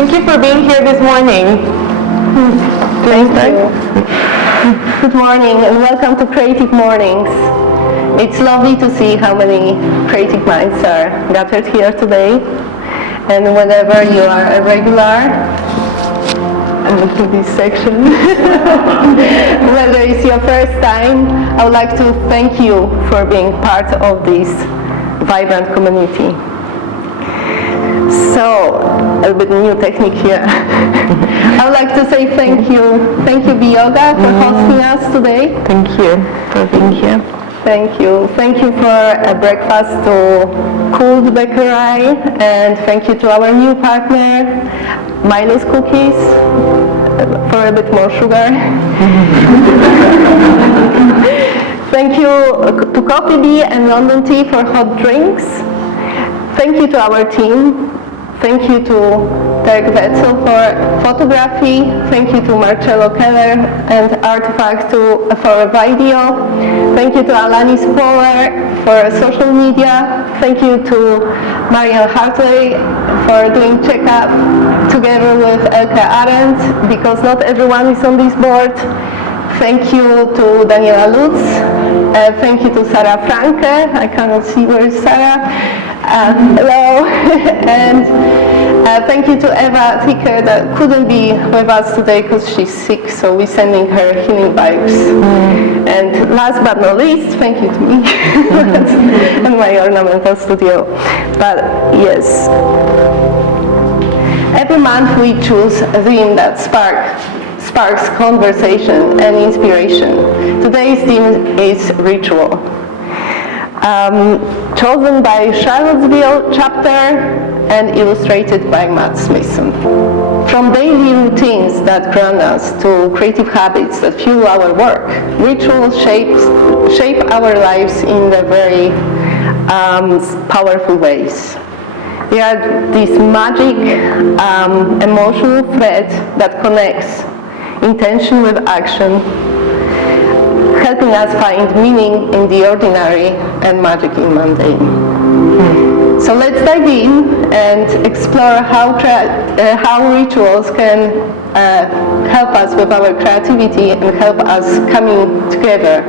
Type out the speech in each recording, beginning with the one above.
Thank you for being here this morning. Thank you. Good morning and welcome to Creative Mornings. It's lovely to see how many creative minds are gathered here today. And whenever you are a regular, I'm looking this section, whether it's your first time, I would like to thank you for being part of this vibrant community. So, a bit new technique here. I would like to say thank you Yoga for hosting us today. Thank you for being here. Thank you for a breakfast to Cooled Bakery, and thank you to our new partner, Milo's Cookies, for a bit more sugar. Thank you to Coffee Bee and London Tea for hot drinks. Thank you to our team. Thank you to Basel for photography. Thank you to Marcello Keller and Artifact for video. Thank you to Alanis Power for social media. Thank you to Marian Hartley for doing checkup together with Elke Arendt, because not everyone is on this board. Thank you to Daniela Lutz. Thank you to Sarah Franke. I cannot see where is Sarah. Hello. And thank you to Eva Thicker that couldn't be with us today because she's sick, so we're sending her healing vibes. And last but not least, thank you to me and my ornamental studio. But yes, every month we choose a theme that sparks conversation and inspiration. Today's theme is ritual. Chosen by Charlottesville chapter and illustrated by Matt Smithson. From daily routines that ground us to creative habits that fuel our work, rituals shape our lives in the very powerful ways. They are this magic emotional thread that connects intention with action, helping us find meaning in the ordinary and magic in mundane. So let's dive in and explore how rituals can help us with our creativity and help us coming together.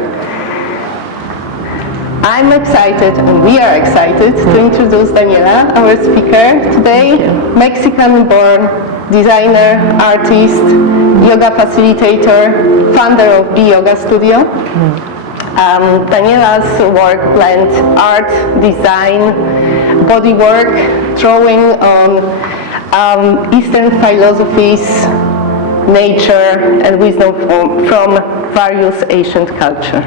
I'm excited, and we are excited, to introduce Daniela, our speaker today, Mexican-born designer, artist, yoga facilitator, founder of Be Yoga Studio. Daniela's work blends art, design, body work, drawing on Eastern philosophies, nature, and wisdom from various ancient cultures.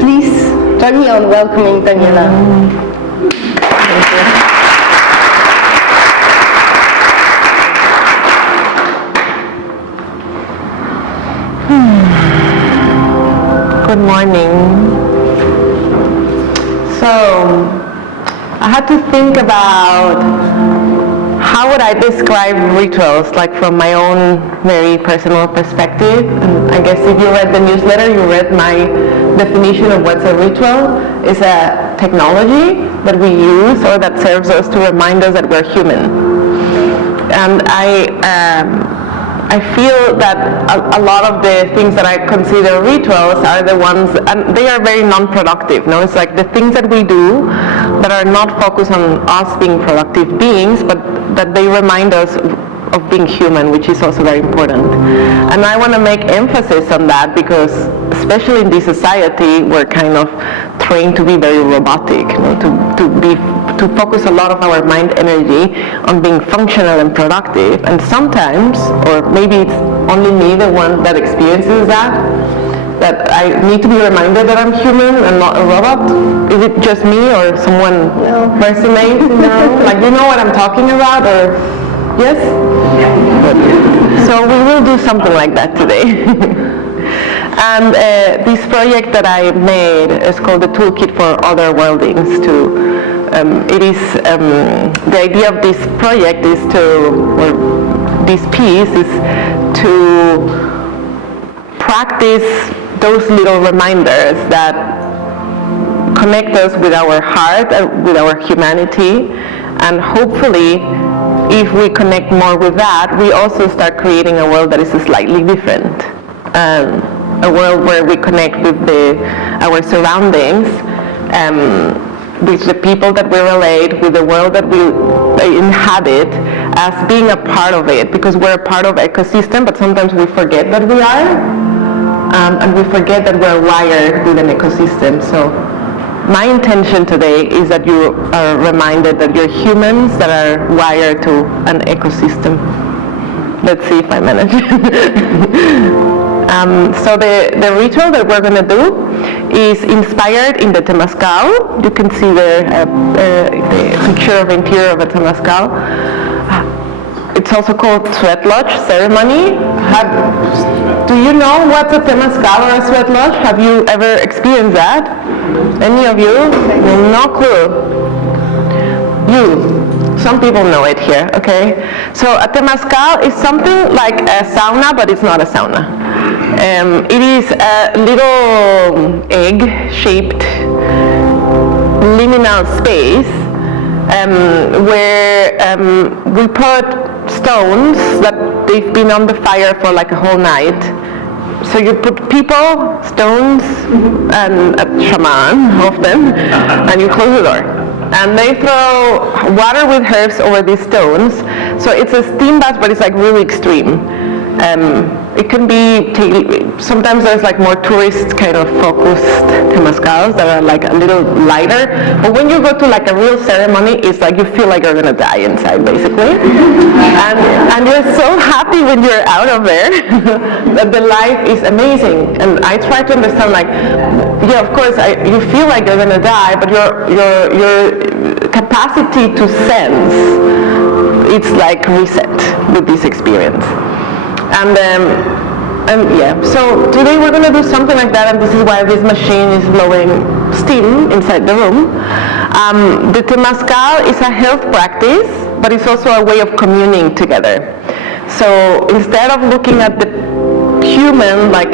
Please join me on welcoming Daniela. Thank you. Good morning. So, I had to think about how would I describe rituals, like from my own very personal perspective. And I guess if you read the newsletter, you read my definition of what's a ritual. It's a technology that we use or that serves us to remind us that we're human. And I feel that a lot of the things that I consider rituals are the ones, and they are very non-productive. No, it's like the things that we do that are not focused on us being productive beings, but that they remind us of being human, which is also very important. And I want to make emphasis on that because, especially in this society, we're kind of trained to be very robotic, to focus a lot of our mind energy on being functional and productive. And sometimes, or maybe it's only me, the one that experiences that I need to be reminded that I'm human and not a robot. Is it just me or someone resonates? Like, you know what I'm talking about, or yes? So we will do something like that today. And this project that I made is called the Toolkit for Other Worldings. The idea of this project is this piece is to practice those little reminders that connect us with our heart, with our humanity, and hopefully, if we connect more with that, we also start creating a world that is slightly different. A world where we connect with our surroundings, with the people that we relate, with the world that we inhabit, as being a part of it, because we're a part of ecosystem, but sometimes we forget that we are, and we forget that we're wired with an ecosystem. So my intention today is that you are reminded that you're humans that are wired to an ecosystem. Let's see if I manage. So the ritual that we're going to do is inspired in the Temazcal. You can see the picture of interior of a Temazcal. It's also called sweat lodge ceremony. Do you know what's a Temazcal or a sweat lodge? Have you ever experienced that? Any of you? No clue. Some people know it here, okay? So a Temazcal is something like a sauna, but it's not a sauna. It is a little egg-shaped liminal space where we put stones that they've been on the fire for like a whole night. So you put people, stones, and a shaman often, and you close the door. And they throw water with herbs over these stones. So it's a steam bath, but it's like really extreme. It can be, sometimes there's like more tourist kind of focused temazcals that are like a little lighter. But when you go to like a real ceremony, it's like you feel like you're gonna die inside basically. And you're so happy when you're out of there that the life is amazing. And I try to understand like, yeah, of course, you feel like you're gonna die, but your capacity to sense, it's like reset with this experience. And yeah, so today we're going to do something like that, and this is why this machine is blowing steam inside the room. The Temazcal is a health practice, but it's also a way of communing together. So instead of looking at the human like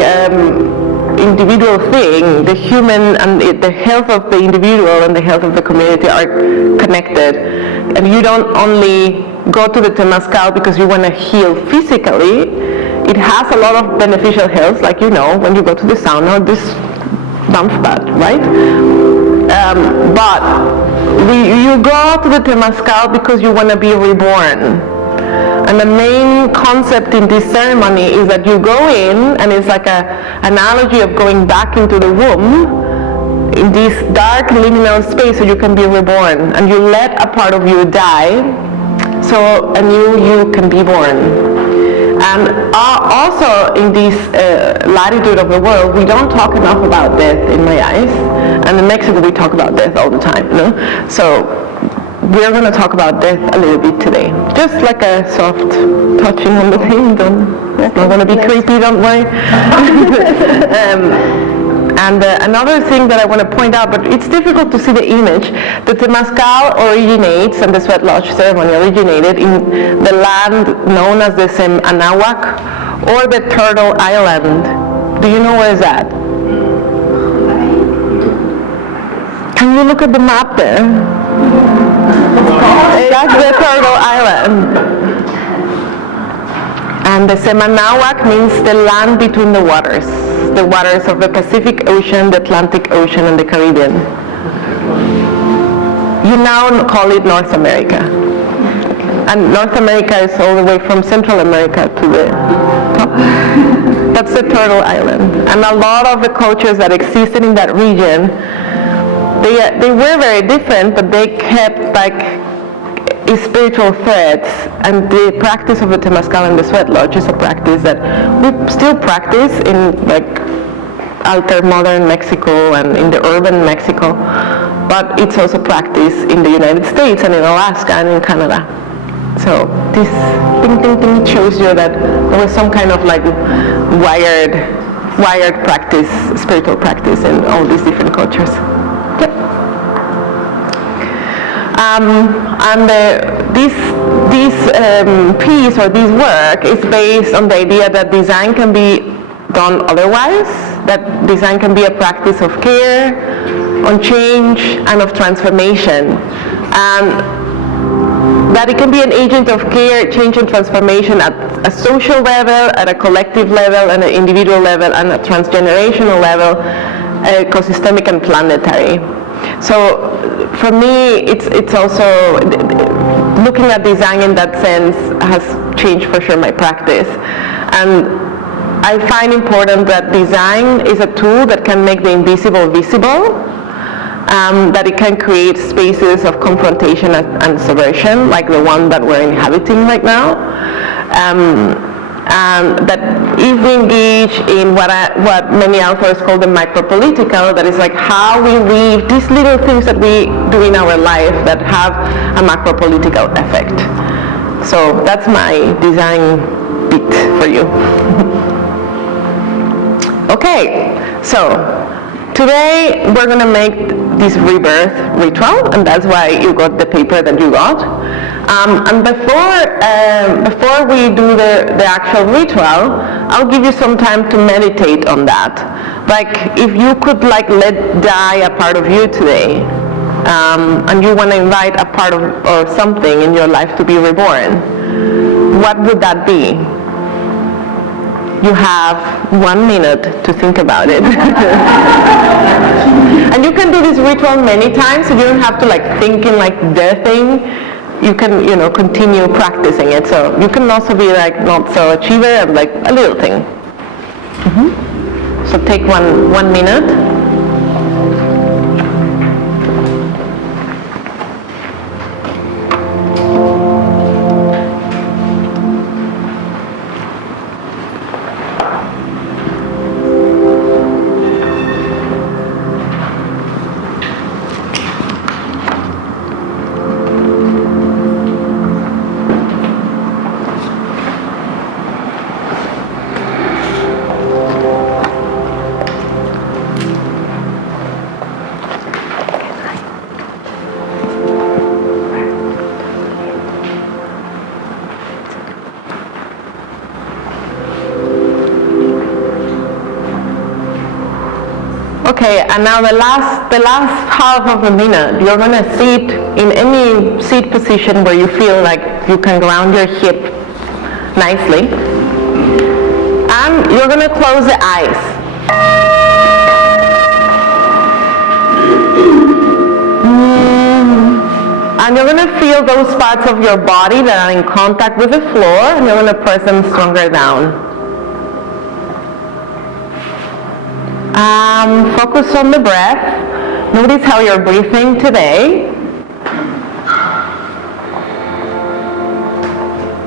individual thing, the human and the health of the individual and the health of the community are connected. And you don't only go to the Temazcal because you want to heal physically. It has a lot of beneficial health, like you know, when you go to the sauna or this dump bath, right? But you go to the Temazcal because you want to be reborn. And the main concept in this ceremony is that you go in, and it's like an analogy of going back into the womb in this dark liminal space so you can be reborn. And you let a part of you die so a new you can be born. And also in this latitude of the world, we don't talk enough about death in my eyes. And in Mexico, we talk about death all the time, you know? So we're going to talk about death a little bit today. Just like a soft touching on the thing. It's not going to be creepy, don't worry. And another thing that I want to point out, but it's difficult to see the image, the Temazcal originates, and the sweat lodge ceremony originated in the land known as the Anahuac or the Turtle Island. Do you know where is that? Can you look at the map there? That's the Turtle Island. And the Semanawak means the land between the waters of the Pacific Ocean, the Atlantic Ocean, and the Caribbean. You now call it North America. And North America is all the way from Central America to the top. That's the Turtle Island. And a lot of the cultures that existed in that region, they were very different, but they kept like spiritual threads, and the practice of the Temazcal and the Sweat Lodge is a practice that we still practice in like alter modern Mexico and in the urban Mexico, but it's also practiced in the United States and in Alaska and in Canada. So this thing shows you that there was some kind of like wired practice, spiritual practice in all these different cultures. Yep. And this piece or this work is based on the idea that design can be done otherwise, that design can be a practice of care, on change, and of transformation. And that it can be an agent of care, change, and transformation at a social level, at a collective level, and an individual level, and a transgenerational level, ecosystemic and planetary. So for me, it's also, looking at design in that sense has changed for sure my practice. And I find important that design is a tool that can make the invisible visible, that it can create spaces of confrontation and subversion, like the one that we're inhabiting right now. And that if we engage in what many authors call the micropolitical, that is like how we weave these little things that we do in our life that have a macropolitical effect. So that's my design bit for you. Okay, so today we're going to make this rebirth ritual, and that's why you got the paper that you got. And before we do the actual ritual, I'll give you some time to meditate on that. Like if you could like let die a part of you today, and you want to invite a part of or something in your life to be reborn, what would that be? You have 1 minute to think about it. And you can do this ritual many times, so you don't have to like think in like the thing. You can, continue practicing it. So you can also be like not so achiever and like a little thing. So take one minute. Okay, and now the last half of a minute, you're going to sit in any seat position where you feel like you can ground your hip nicely. And you're going to close the eyes. And you're going to feel those parts of your body that are in contact with the floor, and you're going to press them stronger down. Focus on the breath. Notice how you're breathing today.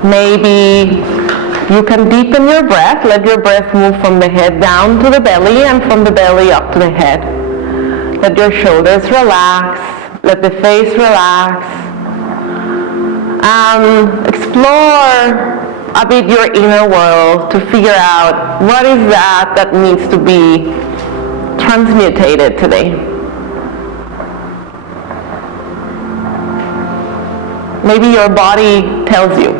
Maybe you can deepen your breath. Let your breath move from the head down to the belly and from the belly up to the head. Let your shoulders relax. Let the face relax. Explore a bit your inner world to figure out what is that needs to be transmutated today. Maybe your body tells you.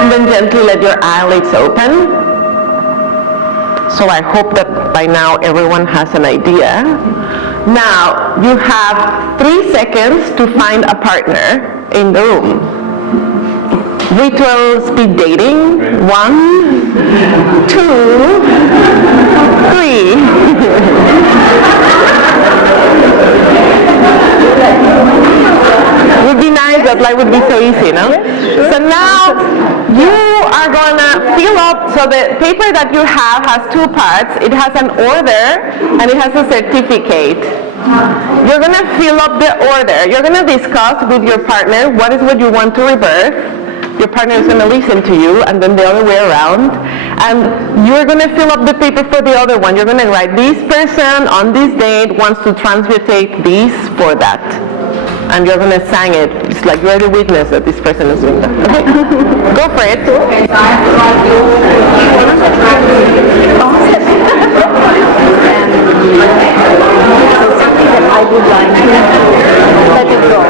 And then gently let your eyelids open. So I hope that by now everyone has an idea Now, you have 3 seconds to find a partner in the room. Ritual speed dating. 1, 2, 3. Would be nice that life would be so easy, no? So now you are gonna fill up, so the paper that you have has 2 parts. It has an order and it has a certificate. You're gonna fill up the order. You're gonna discuss with your partner what is what you want to rebirth. Your partner is gonna listen to you, and then the other way around. And you're gonna fill up the paper for the other one. You're gonna write, this person on this date wants to transmutate this for that. And you're gonna sign it. It's like you're the witness that this person is doing that. Okay? Go for it. Okay, so I have to write the order. Something that I would like to let it go.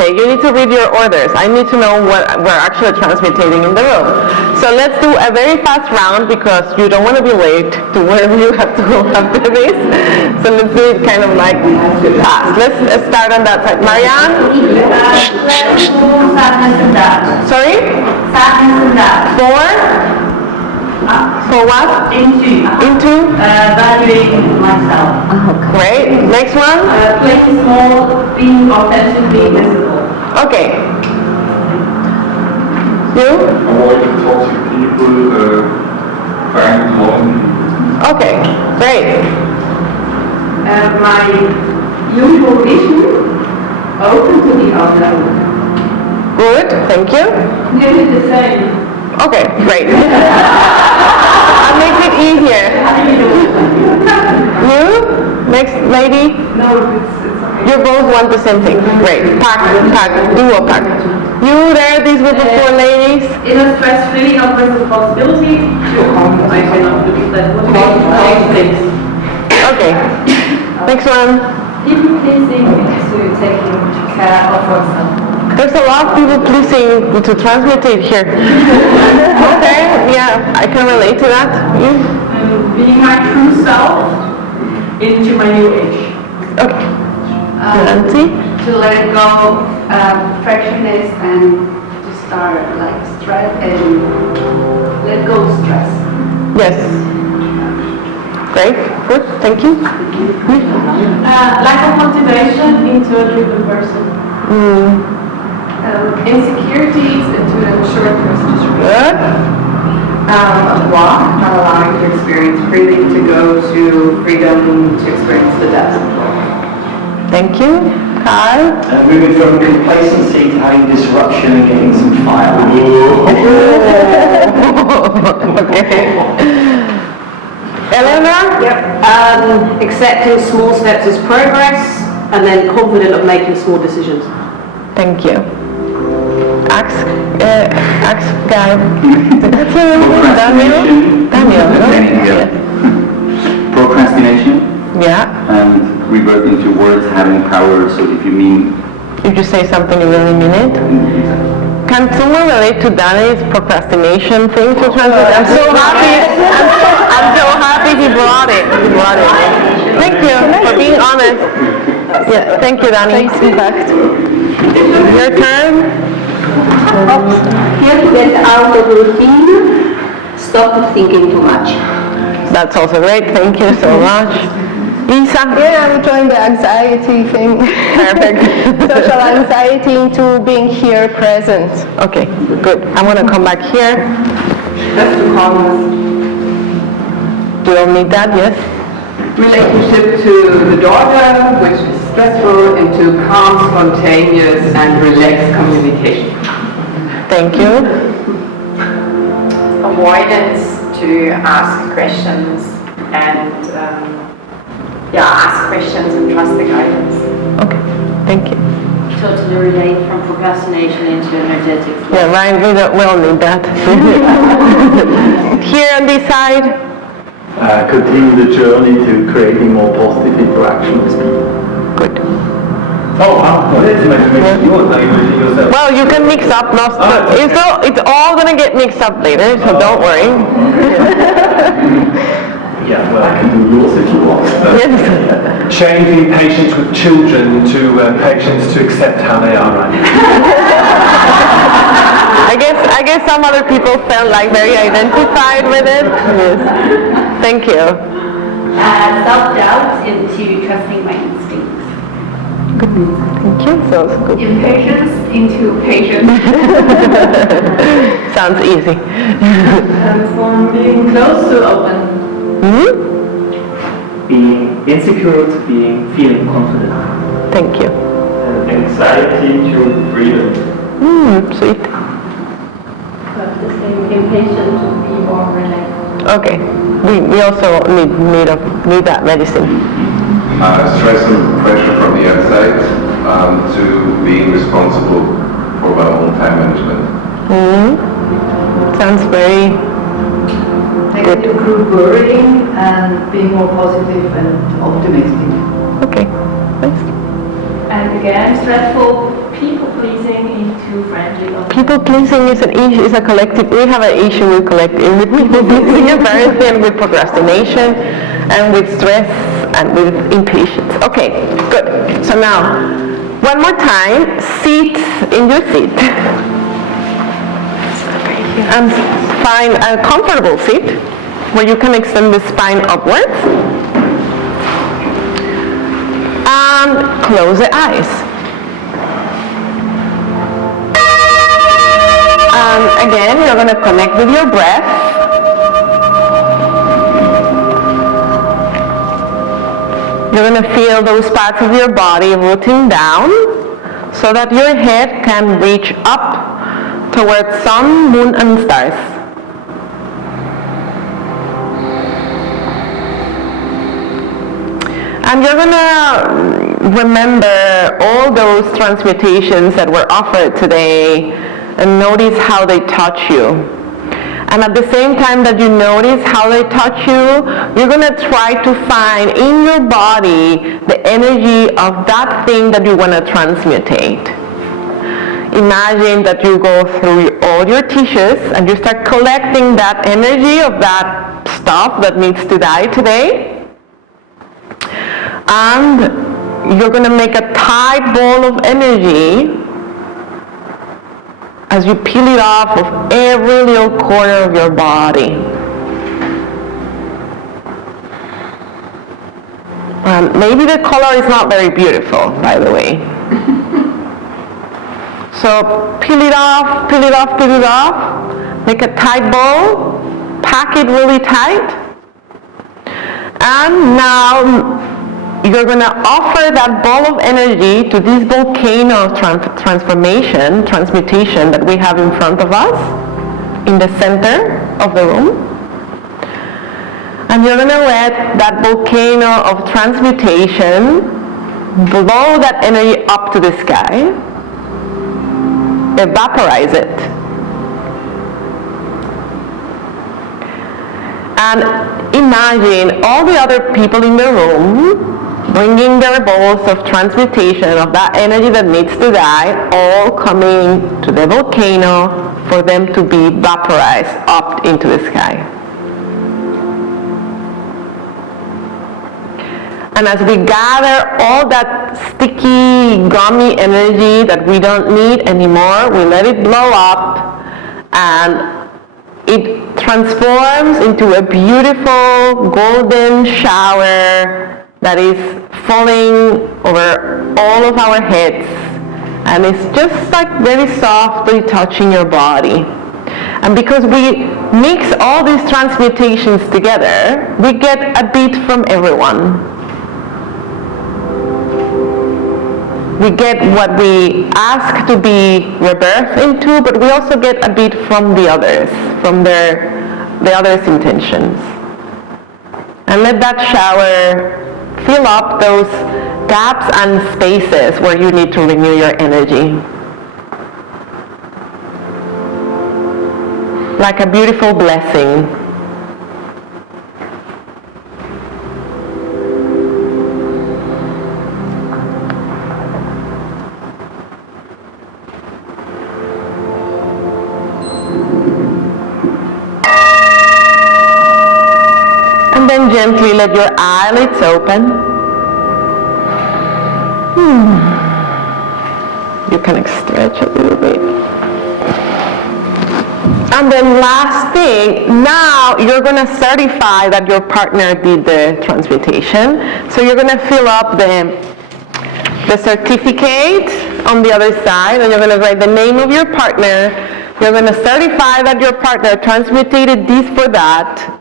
You need to read your orders. I need to know what we're actually transmutating in the room. So let's do a very fast round because you don't want to be late to wherever you have to go after this. So let's do it kind of like fast. Let's start on that side. Marianne? Sadness and doubt. Sorry? Sadness and doubt. For what? Into? Valuing myself. Great. Next one? Playing small, being authentically visible. Okay. You? Avoiding toxic people, finding lonely. Okay. Great. My usual vision, open to the unknown. Good. Thank you. Nearly the same. Okay. Great. That makes it easier. You? Next lady? No, it's okay. You both want the same thing. Great. Pack. Duo pack. You there, these were the 4 ladies? Inner stress, feeling of responsibility. I cannot believe that. Motivation to change things. Okay. Next one. People pleasing to taking care of oneself. There's a lot of people pleasing to transmutate here. Okay, yeah, I can relate to that. You? Being my true self into my new age. Okay. Nancy? To let go perfectionist and to start like stress and let go of stress. Yes. Great, good, thank you. Lack of motivation into a driven person. Insecurities into a short message. Good. A block, not allowing to experience freedom, to go to freedom to experience the depths of joy. Thank you. Carl? Moving from complacency to having disruption and getting some fire. Okay. Eleanor? Yep. Accepting small steps as progress and then confident of making small decisions. Thank you. Axe guy. Daniel? Procrastination Yeah. and revert into words having power. So if you mean, If you say something, you really mean it. Can someone relate to Danny's procrastination thing to translate? I'm so happy. I'm so happy he brought it. Thank you for being honest. Yeah, thank you, Danny. Your turn. Here to get out of routine, stop thinking too much. That's also great. Thank you so much. Isa? Yeah, I'm trying the anxiety thing. Perfect. Social anxiety into being here present. Okay, good. I'm going to come back here. That's the calmness. You don't need that, yes? Relationship to the daughter, which is stressful, into calm, spontaneous, and relaxed communication. Thank you. Avoidance to ask questions and ask questions and trust the guidance. Okay, thank you. Totally relate from procrastination into energetic flow. Yeah, Ryan, we all need that. Here on this side. Continue the journey to creating more positive interaction with people. Good. Oh, wow. Well, you can mix up. It's all going to get mixed up later, so don't worry. Yeah, well, I can do yours if you want. Yes. Changing patients with children to patients to accept how they are right now. I guess some other people felt like very identified with it. Yes. Thank you. Self-doubt into trusting my instincts. Good. Thank you. Sounds good. Impatience into patience. Sounds easy. And from being close to open. Mm-hmm. Being insecure to feeling confident. Thank you. And anxiety to freedom. Sweet. Impatient to be more relaxed. Okay. We also need that medicine. Stress and pressure from the outside to being responsible for my own time management. Sounds very Negative group worrying and being more positive and optimistic. okay. Nice. And again, stressful people-pleasing into friendly. People pleasing is an issue. Is a collective. We have an issue with people pleasing apparently, and with procrastination, and with stress, and with impatience. Okay, good. So now, one more time, sit in your seat. And find a comfortable seat where you can extend the spine upwards. And close the eyes. And again, you're going to connect with your breath. You're going to feel those parts of your body rooting down so that your head can reach up towards sun, moon, and stars. And you're going to remember all those transmutations that were offered today and notice how they touch you. And at the same time that you notice how they touch you, you're going to try to find in your body the energy of that thing that you want to transmutate. Imagine that you go through all your tissues and you start collecting that energy of that stuff that needs to die today. And you're going to make a tight ball of energy as you peel it off of every little corner of your body. Maybe the color is not very beautiful, by the way. So peel it off, peel it off, peel it off. Make a tight ball, pack it really tight. And now you're going to offer that ball of energy to this volcano of transmutation that we have in front of us, in the center of the room. And you're going to let that volcano of transmutation blow that energy up to the sky, evaporize it. And imagine all the other people in the room bringing their balls of transmutation of that energy that needs to die, all coming to the volcano for them to be vaporized up into the sky. And as we gather all that sticky, gummy energy that we don't need anymore, we let it blow up, and it transforms into a beautiful golden shower that is falling over all of our heads. And it's just like very softly touching your body. And because we mix all these transmutations together, we get a bit from everyone. We get what we ask to be rebirthed into, but we also get a bit from the others, from the others' intentions. And let that shower fill up those gaps and spaces where you need to renew your energy. Like a beautiful blessing. And then gently let your eyelids open. You can stretch a little bit. And then last thing, now you're going to certify that your partner did the transmutation. So you're going to fill up the certificate on the other side, and you're going to write the name of your partner. You're going to certify that your partner transmutated this for that,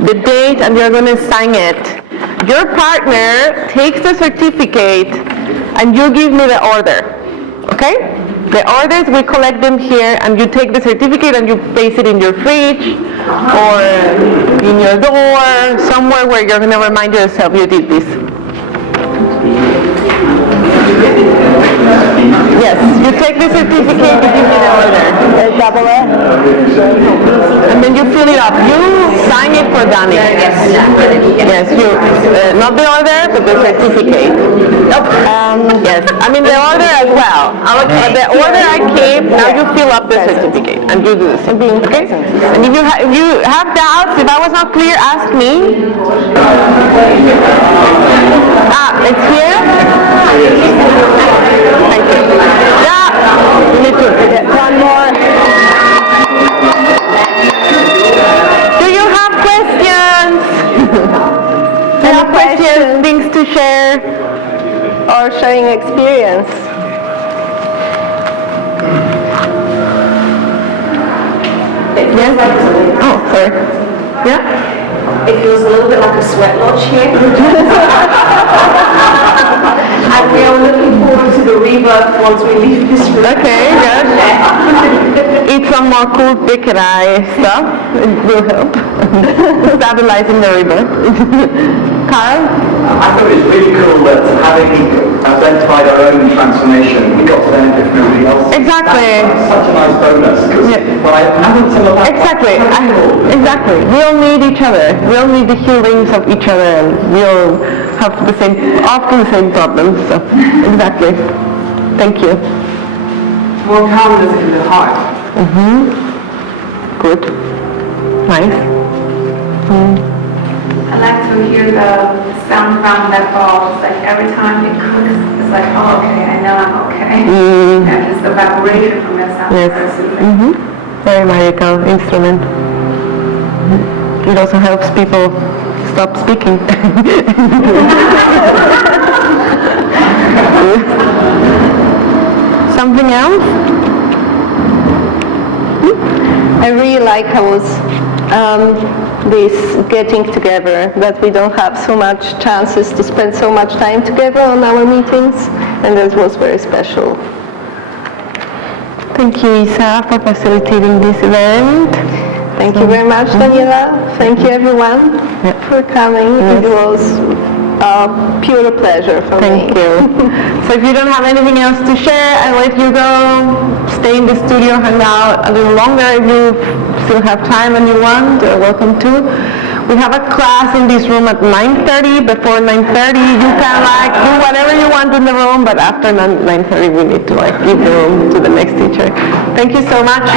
the date, and you're going to sign it. Your partner takes the certificate and you give me the order, okay? The orders, we collect them here, and you take the certificate and you place it in your fridge or in your door, somewhere where you're going to remind yourself you did this. Yes, you take the certificate, you give me the order. Double it. And then you fill it up. You sign it for Dani. Yes, you, not the order, but the certificate. Yes, I mean the order as well. The order I keep, now you fill up the certificate and you do the same. Okay? And if you have doubts, if I was not clear, ask me. It's here? Thank you. Yeah, you need to get one more. Do you have questions? Do you have questions, things to share? Or sharing experience? Yes? Oh, sorry. Yeah? It feels a little bit like a sweat lodge here. And we are looking forward to the rebirth once we leave this room. Okay, good. Eat some more cool Bikini stuff. It will help. Stabilizing the rebirth. Carl? I thought it was really cool that having identified our own transformation, we got to benefit from everybody else. Exactly. That's such a nice bonus, because when I haven't some of that. Exactly. Exactly. We all need each other. We all need the healings of each other, and we all have often the same problems. So, exactly. Thank you. More calmness in the heart. Good. Nice. I like to hear the sound around that ball. It's like every time it cooks, it's like, oh, okay, I know I'm okay. And it's the vibration from that sound. Yes. Very soothing. Very magical instrument. It also helps people stop speaking. Something else? I really like how this getting together, that we don't have so much chances to spend so much time together on our meetings, and that was very special. Thank you, Isa, for facilitating this event. Thank you very much, Daniela. Thank you, everyone, for coming. Yes. It was a pure pleasure for me. Thank you. So if you don't have anything else to share, I'll let you go. Stay in the studio, hang out a little longer if you still have time and you want. You're welcome to. We have a class in this room at 9:30. Before 9:30, you can do whatever you want in the room, but after 9:30, we need to give the room to the next teacher. Thank you so much.